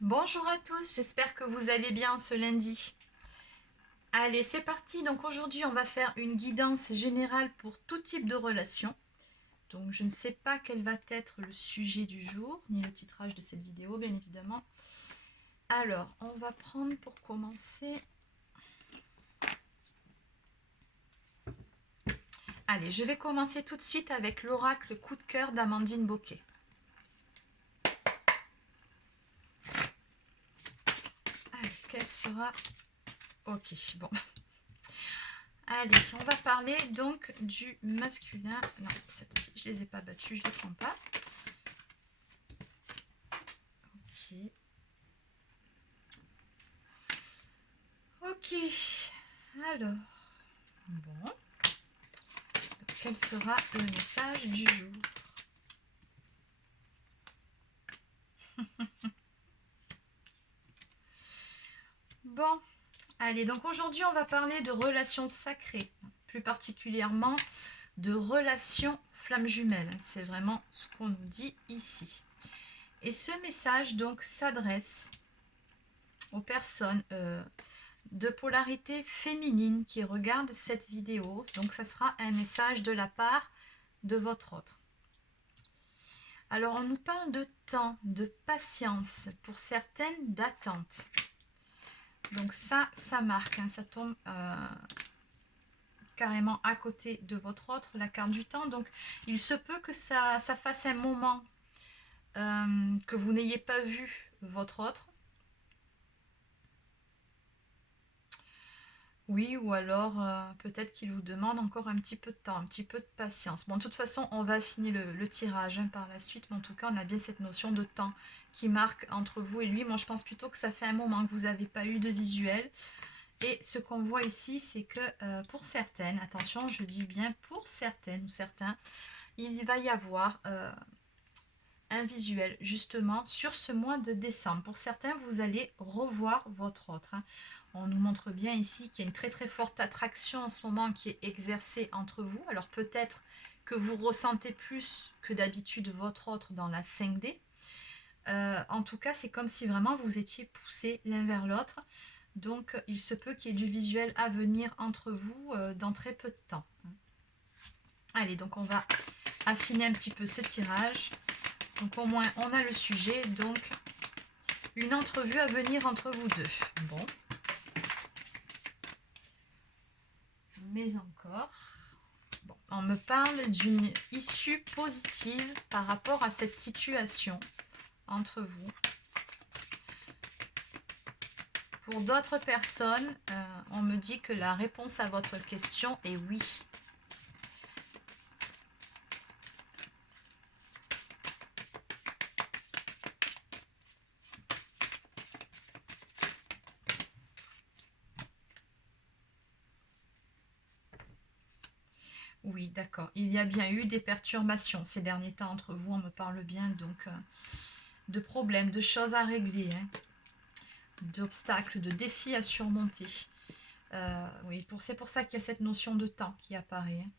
Bonjour à tous, j'espère que vous allez bien ce lundi. Allez, c'est parti. Donc aujourd'hui, on va faire une guidance générale pour tout type de relation. Donc je ne sais pas quel va être le sujet du jour, ni le titrage de cette vidéo, bien évidemment. Alors, on va prendre pour commencer... Allez, je vais commencer tout de suite avec l'oracle coup de cœur d'Amandine Bocquet. Allez, quel sera... Ok, bon. Allez, on va parler donc du masculin. Non, celle-ci, je ne les ai pas battues, je ne les prends pas. Ok. Ok, alors, bon, donc, quel sera le message du jour? Bon, allez, donc aujourd'hui on va parler de relations sacrées, plus particulièrement de relations flammes jumelles. C'est vraiment ce qu'on nous dit ici. Et ce message donc s'adresse aux personnes de polarité féminine qui regardent cette vidéo. Donc ça sera un message de la part de votre autre. Alors, on nous parle de temps, de patience, pour certaines d'attente. Donc ça marque, hein, ça tombe carrément à côté de votre autre, la carte du temps. Donc, il se peut que ça fasse un moment que vous n'ayez pas vu votre autre. Oui, ou alors peut-être qu'il vous demande encore un petit peu de temps, un petit peu de patience. Bon, de toute façon, on va finir le tirage hein, par la suite, mais en tout cas, on a bien cette notion de temps qui marque entre vous et lui. Moi, je pense plutôt que ça fait un moment que vous n'avez pas eu de visuel. Et ce qu'on voit ici, c'est que pour certaines, attention, je dis bien pour certaines ou certains, il va y avoir un visuel justement sur ce mois de décembre. Pour certains, vous allez revoir votre autre. Hein. On nous montre bien ici qu'il y a une très très forte attraction en ce moment qui est exercée entre vous. Alors peut-être que vous ressentez plus que d'habitude votre autre dans la 5D. En tout cas, c'est comme si vraiment vous étiez poussés l'un vers l'autre. Donc il se peut qu'il y ait du visuel à venir entre vous dans très peu de temps. Allez, donc on va affiner un petit peu ce tirage. Donc au moins on a le sujet, donc une entrevue à venir entre vous deux. Bon. Mais encore. Bon, on me parle d'une issue positive par rapport à cette situation entre vous. Pour d'autres personnes, on me dit que la réponse à votre question est oui. Oui, d'accord. Il y a bien eu des perturbations ces derniers temps entre vous. On me parle bien donc de problèmes, de choses à régler, hein, d'obstacles, de défis à surmonter. Oui, c'est pour ça qu'il y a cette notion de temps qui apparaît. Hein.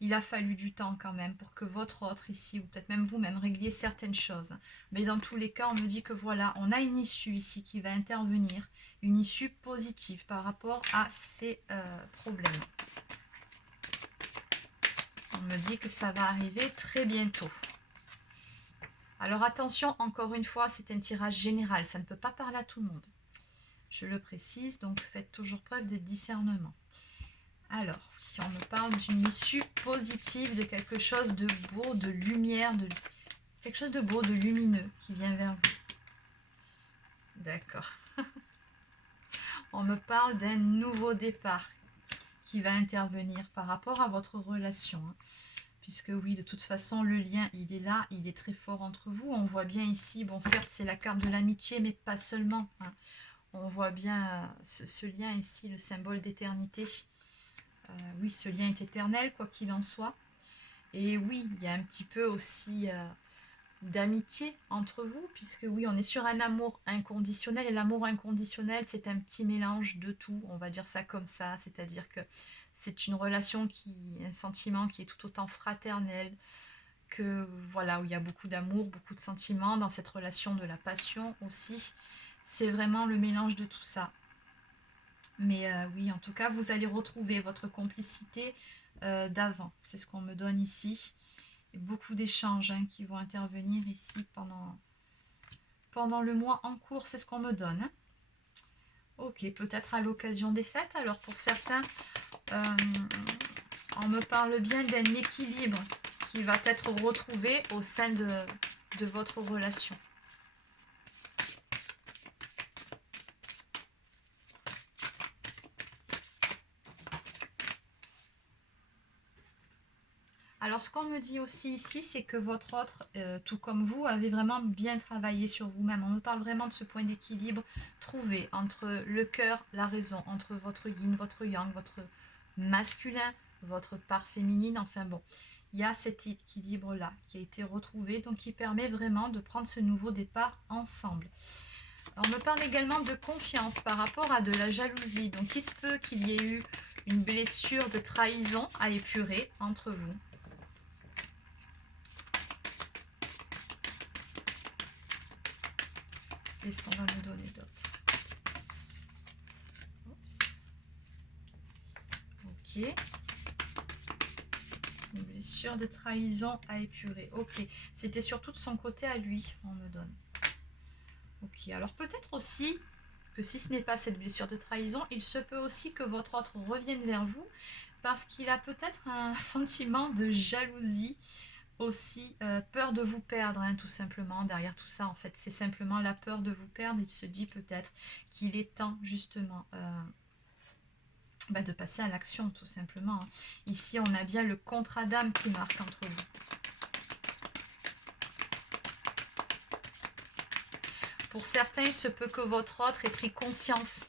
Il a fallu du temps quand même pour que votre autre ici, ou peut-être même vous-même, régliez certaines choses. Mais dans tous les cas, on me dit que voilà, on a une issue ici qui va intervenir, une issue positive par rapport à ces problèmes. On me dit que ça va arriver très bientôt. Alors attention, encore une fois, c'est un tirage général, ça ne peut pas parler à tout le monde. Je le précise, donc faites toujours preuve de discernement. Alors, on me parle d'une issue positive, de quelque chose de beau, de lumière, de quelque chose de beau, de lumineux qui vient vers vous. D'accord. On me parle d'un nouveau départ qui va intervenir par rapport à votre relation. Hein. Puisque oui, de toute façon, le lien, il est là, il est très fort entre vous. On voit bien ici, bon certes, c'est la carte de l'amitié, mais pas seulement. Hein. On voit bien ce lien ici, le symbole d'éternité. Oui, ce lien est éternel, quoi qu'il en soit. Et oui, il y a un petit peu aussi d'amitié entre vous, puisque oui, on est sur un amour inconditionnel, et l'amour inconditionnel, c'est un petit mélange de tout, on va dire ça comme ça, c'est-à-dire que c'est une relation un sentiment qui est tout autant fraternel que voilà, où il y a beaucoup d'amour, beaucoup de sentiments, dans cette relation de la passion aussi. C'est vraiment le mélange de tout ça. Mais oui, en tout cas, vous allez retrouver votre complicité d'avant. C'est ce qu'on me donne ici. Et beaucoup d'échanges hein, qui vont intervenir ici pendant le mois en cours. C'est ce qu'on me donne. Hein. Ok, peut-être à l'occasion des fêtes. Alors pour certains, on me parle bien d'un équilibre qui va être retrouvé au sein de votre relation. Alors, ce qu'on me dit aussi ici, c'est que votre autre, tout comme vous, avez vraiment bien travaillé sur vous-même. On me parle vraiment de ce point d'équilibre trouvé entre le cœur, la raison, entre votre yin, votre yang, votre masculin, votre part féminine. Enfin bon, il y a cet équilibre-là qui a été retrouvé, donc qui permet vraiment de prendre ce nouveau départ ensemble. On me parle également de confiance par rapport à de la jalousie. Donc, il se peut qu'il y ait eu une blessure de trahison à épurer entre vous. Qu'est-ce qu'on va nous donner d'autre? Ok. Une blessure de trahison à épurer. Ok. C'était surtout de son côté à lui, on me donne. Ok. Alors peut-être aussi que si ce n'est pas cette blessure de trahison, il se peut aussi que votre autre revienne vers vous parce qu'il a peut-être un sentiment de jalousie aussi, peur de vous perdre, hein, tout simplement. Derrière tout ça, en fait, c'est simplement la peur de vous perdre. Il se dit peut-être qu'il est temps, justement, de passer à l'action, tout simplement. Hein. Ici, on a bien le contrat d'âme qui marque entre vous. Pour certains, il se peut que votre autre ait pris conscience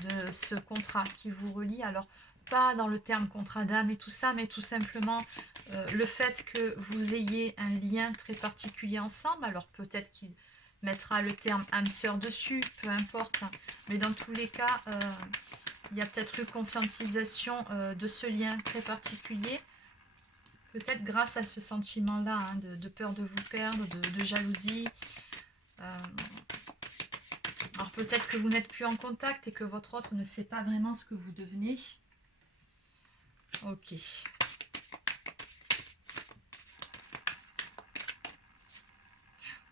de ce contrat qui vous relie. Alors, pas dans le terme contrat d'âme et tout ça, mais tout simplement le fait que vous ayez un lien très particulier ensemble. Alors, peut-être qu'il mettra le terme âme sœur dessus, peu importe. Hein. Mais dans tous les cas, il y a peut-être eu conscientisation de ce lien très particulier. Peut-être grâce à ce sentiment-là, hein, de peur de vous perdre, de jalousie. Alors peut-être que vous n'êtes plus en contact et que votre autre ne sait pas vraiment ce que vous devenez. Ok.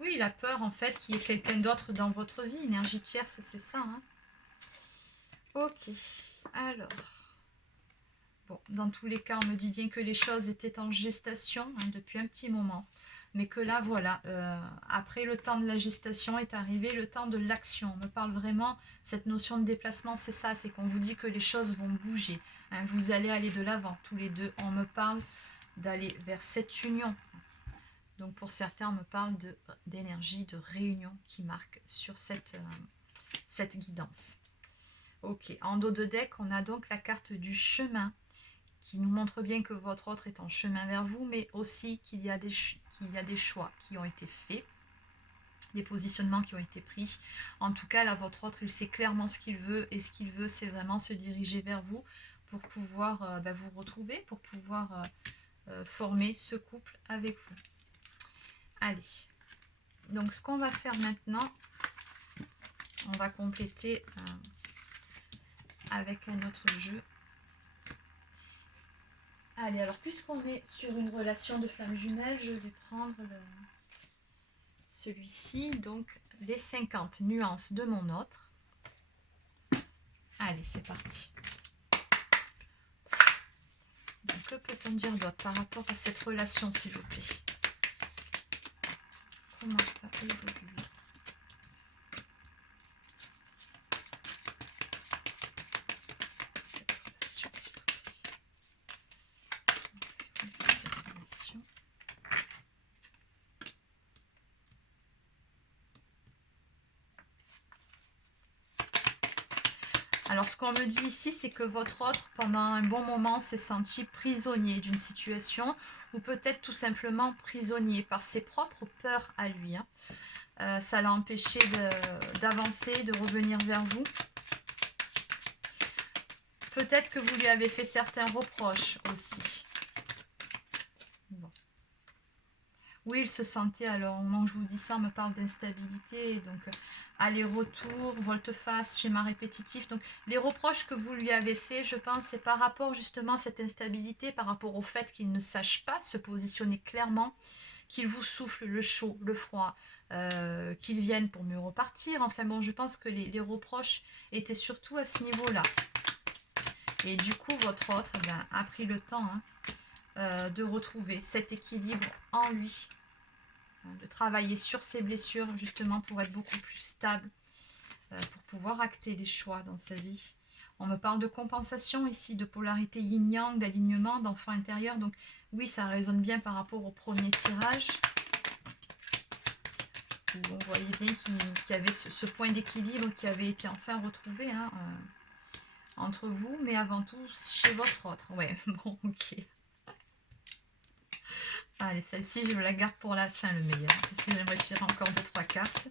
Oui, la peur en fait qu'il y ait quelqu'un d'autre dans votre vie. Énergie tierce, c'est ça. Hein. Ok. Alors. Bon, dans tous les cas, on me dit bien que les choses étaient en gestation hein, depuis un petit moment. Mais que là, voilà, après le temps de la gestation est arrivé le temps de l'action. On me parle vraiment, cette notion de déplacement, c'est ça, c'est qu'on vous dit que les choses vont bouger. Hein, vous allez aller de l'avant, tous les deux. On me parle d'aller vers cette union. Donc pour certains, on me parle d'énergie, de réunion qui marque sur cette guidance. Ok, en dos de deck, on a donc la carte du chemin qui nous montre bien que votre autre est en chemin vers vous, mais aussi qu'il y a des choix qui ont été faits, des positionnements qui ont été pris. En tout cas, là, votre autre, il sait clairement ce qu'il veut, et ce qu'il veut, c'est vraiment se diriger vers vous pour pouvoir vous retrouver, pour pouvoir former ce couple avec vous. Allez, donc ce qu'on va faire maintenant, on va compléter avec un autre jeu. Allez, alors puisqu'on est sur une relation de flamme jumelle, je vais prendre celui-ci, donc les 50 nuances de mon autre. Allez, c'est parti. Donc, que peut-on dire d'autre par rapport à cette relation, s'il vous plaît? Comment ça évolue? Alors, ce qu'on me dit ici, c'est que votre autre, pendant un bon moment, s'est senti prisonnier d'une situation ou peut-être tout simplement prisonnier par ses propres peurs à lui. Hein. Ça l'a empêché d'avancer, de revenir vers vous. Peut-être que vous lui avez fait certains reproches aussi. Bon. Oui, il se sentait, alors au moment où je vous dis ça, on me parle d'instabilité, donc aller-retour, volte-face, schéma répétitif. Donc les reproches que vous lui avez fait, je pense, c'est par rapport justement à cette instabilité, par rapport au fait qu'il ne sache pas se positionner clairement, qu'il vous souffle le chaud, le froid, qu'il vienne pour mieux repartir. Enfin bon, je pense que les reproches étaient surtout à ce niveau-là. Et du coup, votre autre ben, a pris le temps de retrouver cet équilibre en lui, de travailler sur ses blessures justement pour être beaucoup plus stable, pour pouvoir acter des choix dans sa vie. On me parle de compensation ici, de polarité yin-yang, d'alignement, d'enfant intérieur. Donc oui, ça résonne bien par rapport au premier tirage, où on voyait bien qu'il y avait ce point d'équilibre qui avait été enfin retrouvé entre vous, mais avant tout chez votre autre. Ouais, bon, ok. Allez, celle-ci, je la garde pour la fin, le meilleur, parce que j'aimerais tirer encore 2-3 cartes.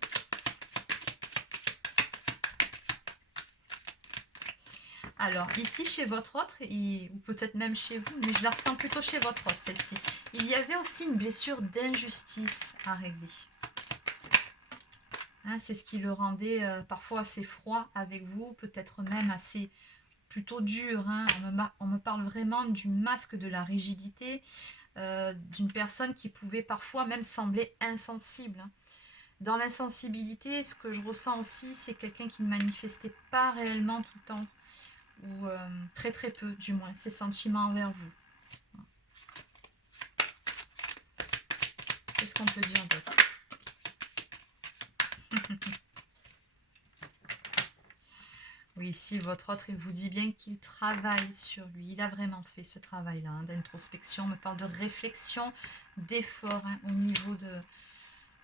Alors, ici, chez votre autre, ou peut-être même chez vous, mais je la ressens plutôt chez votre autre, celle-ci. Il y avait aussi une blessure d'injustice à régler. Hein, c'est ce qui le rendait parfois assez froid avec vous, peut-être même assez plutôt dur. Hein. On me parle vraiment du masque de la rigidité, d'une personne qui pouvait parfois même sembler insensible. Hein. Dans l'insensibilité, ce que je ressens aussi, c'est quelqu'un qui ne manifestait pas réellement tout le temps, ou très très peu du moins, ses sentiments envers vous. Qu'est-ce qu'on peut dire d'autre? Oui, ici, votre autre, il vous dit bien qu'il travaille sur lui. Il a vraiment fait ce travail-là, hein, d'introspection. On me parle de réflexion, d'effort hein, au niveau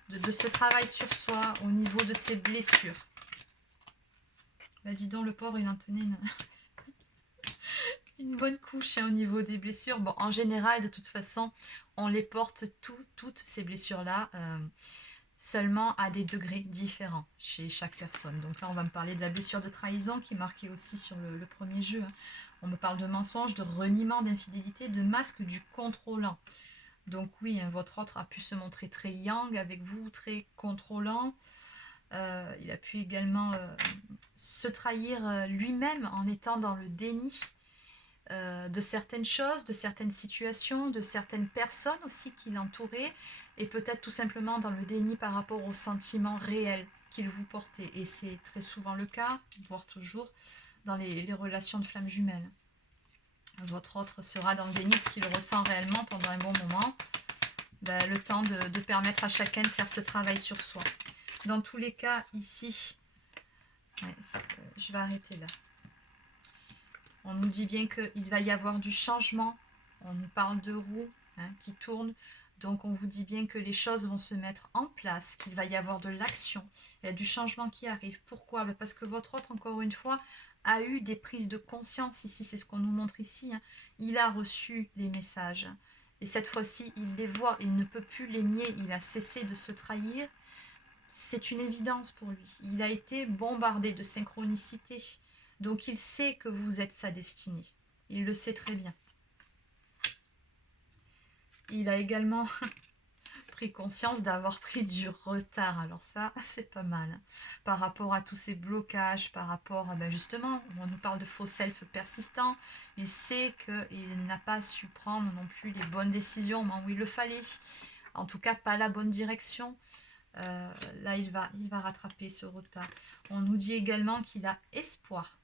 de ce travail sur soi, au niveau de ses blessures. Bah, dis donc, le pauvre, il en tenait une bonne couche hein, au niveau des blessures. Bon, en général, de toute façon, on les porte toutes ces blessures-là, seulement à des degrés différents chez chaque personne. Donc là, on va me parler de la blessure de trahison qui est marquée aussi sur le premier jeu. Hein. On me parle de mensonge, de reniement, d'infidélité, de masque du contrôlant. Donc oui, hein, votre autre a pu se montrer très yang avec vous, très contrôlant. Il a pu également se trahir lui-même en étant dans le déni de certaines choses, de certaines situations, de certaines personnes aussi qui l'entouraient, et peut-être tout simplement dans le déni par rapport aux sentiments réels qu'il vous portait. Et c'est très souvent le cas, voire toujours, dans les relations de flammes jumelles. Votre autre sera dans le déni de ce qu'il ressent réellement pendant un bon moment, le temps de permettre à chacun de faire ce travail sur soi. Dans tous les cas, ici, ouais, je vais arrêter là. On nous dit bien qu'il va y avoir du changement. On nous parle de roues hein, qui tournent. Donc on vous dit bien que les choses vont se mettre en place, qu'il va y avoir de l'action. Il y a du changement qui arrive. Pourquoi? Parce que votre autre, encore une fois, a eu des prises de conscience. Ici, c'est ce qu'on nous montre ici. Hein. Il a reçu les messages. Et cette fois-ci, il les voit. Il ne peut plus les nier. Il a cessé de se trahir. C'est une évidence pour lui. Il a été bombardé de synchronicité. Donc il sait que vous êtes sa destinée. Il le sait très bien. Il a également pris conscience d'avoir pris du retard. Alors ça, c'est pas mal. Hein. Par rapport à tous ces blocages, par rapport à, justement, on nous parle de faux self persistant. Il sait qu'il n'a pas su prendre non plus les bonnes décisions au moment où il le fallait. En tout cas, pas la bonne direction. Là, il va rattraper ce retard. On nous dit également qu'il a espoir.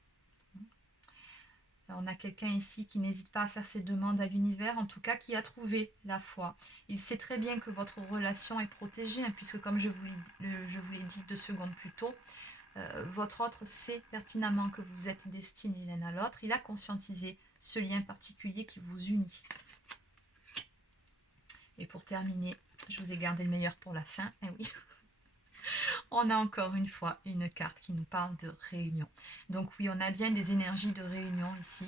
On a quelqu'un ici qui n'hésite pas à faire ses demandes à l'univers, en tout cas qui a trouvé la foi. Il sait très bien que votre relation est protégée, hein, puisque comme je vous l'ai dit 2 secondes plus tôt, votre autre sait pertinemment que vous êtes destinés l'un à l'autre. Il a conscientisé ce lien particulier qui vous unit. Et pour terminer, je vous ai gardé le meilleur pour la fin. Eh oui. On a encore une fois une carte qui nous parle de réunion. Donc oui, on a bien des énergies de réunion ici.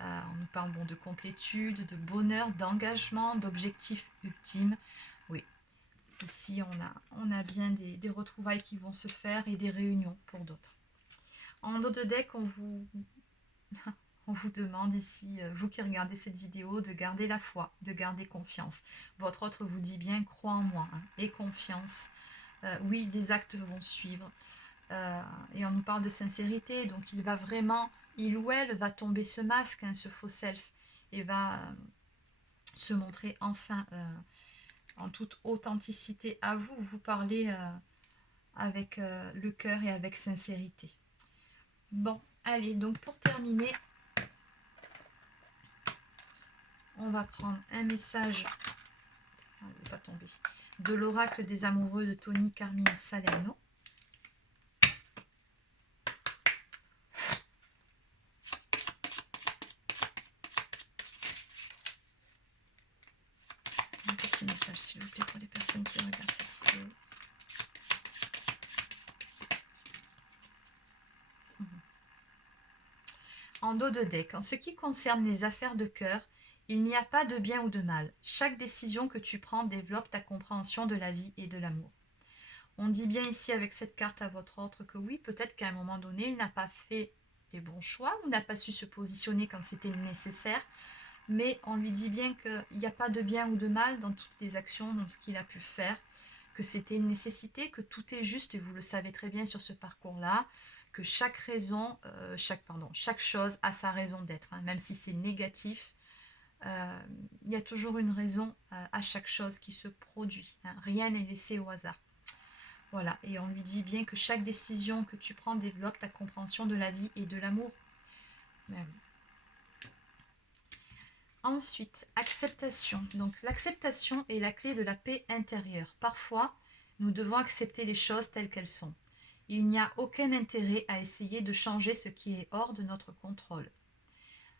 On nous parle de complétude, de bonheur, d'engagement, d'objectifs ultimes. Oui, ici on a bien des retrouvailles qui vont se faire et des réunions pour d'autres. En dos de deck, on On vous demande ici, vous qui regardez cette vidéo, de garder la foi, de garder confiance. Votre autre vous dit bien, crois en moi, hein, et confiance. Oui, les actes vont suivre. Et on nous parle de sincérité, donc il va vraiment, il ou elle va tomber ce masque, hein, ce faux self, et va se montrer enfin en toute authenticité à vous. Vous parlez avec le cœur et avec sincérité. Bon, allez, donc pour terminer, on va prendre un message, on ne va pas tomber, de l'oracle des amoureux de Tony Carmine Salerno. Un petit message s'il vous plaît pour les personnes qui regardent cette vidéo. En dos de deck, en ce qui concerne les affaires de cœur, il n'y a pas de bien ou de mal. Chaque décision que tu prends développe ta compréhension de la vie et de l'amour. On dit bien ici avec cette carte à votre ordre que oui, peut-être qu'à un moment donné, il n'a pas fait les bons choix ou n'a pas su se positionner quand c'était nécessaire. Mais on lui dit bien qu'il n'y a pas de bien ou de mal dans toutes les actions, dans ce qu'il a pu faire, que c'était une nécessité, que tout est juste, et vous le savez très bien sur ce parcours-là, que chaque raison, chaque chose a sa raison d'être, hein, même si c'est négatif, il y a toujours une raison à chaque chose qui se produit, hein, rien n'est laissé au hasard. Voilà, et on lui dit bien que chaque décision que tu prends développe ta compréhension de la vie et de l'amour. Ensuite, acceptation. Donc l'acceptation est la clé de la paix intérieure. Parfois, nous devons accepter les choses telles qu'elles sont. Il n'y a aucun intérêt à essayer de changer ce qui est hors de notre contrôle.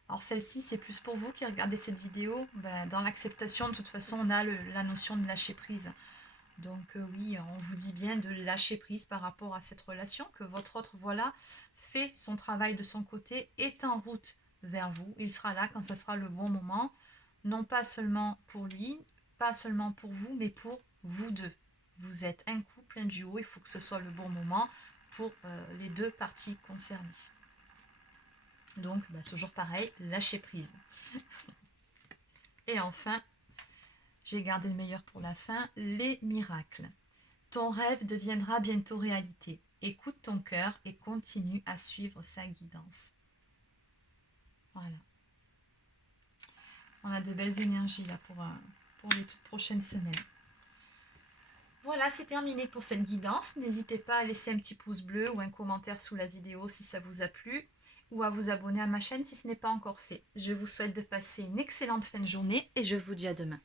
Alors celle-ci, c'est plus pour vous qui regardez cette vidéo. Dans l'acceptation, de toute façon, on a la notion de lâcher prise. Donc oui, on vous dit bien de lâcher prise par rapport à cette relation, que votre autre, voilà, fait son travail de son côté, est en route vers vous. Il sera là quand ça sera le bon moment, non pas seulement pour lui, pas seulement pour vous, mais pour vous deux. Vous êtes un couple, un duo, il faut que ce soit le bon moment pour les deux parties concernées. Donc, toujours pareil, lâcher prise. Et enfin, j'ai gardé le meilleur pour la fin, les miracles. Ton rêve deviendra bientôt réalité. Écoute ton cœur et continue à suivre sa guidance. Voilà. On a de belles énergies là pour les toutes prochaines semaines. Voilà, c'est terminé pour cette guidance. N'hésitez pas à laisser un petit pouce bleu ou un commentaire sous la vidéo si ça vous a plu, ou à vous abonner à ma chaîne si ce n'est pas encore fait. Je vous souhaite de passer une excellente fin de journée et je vous dis à demain.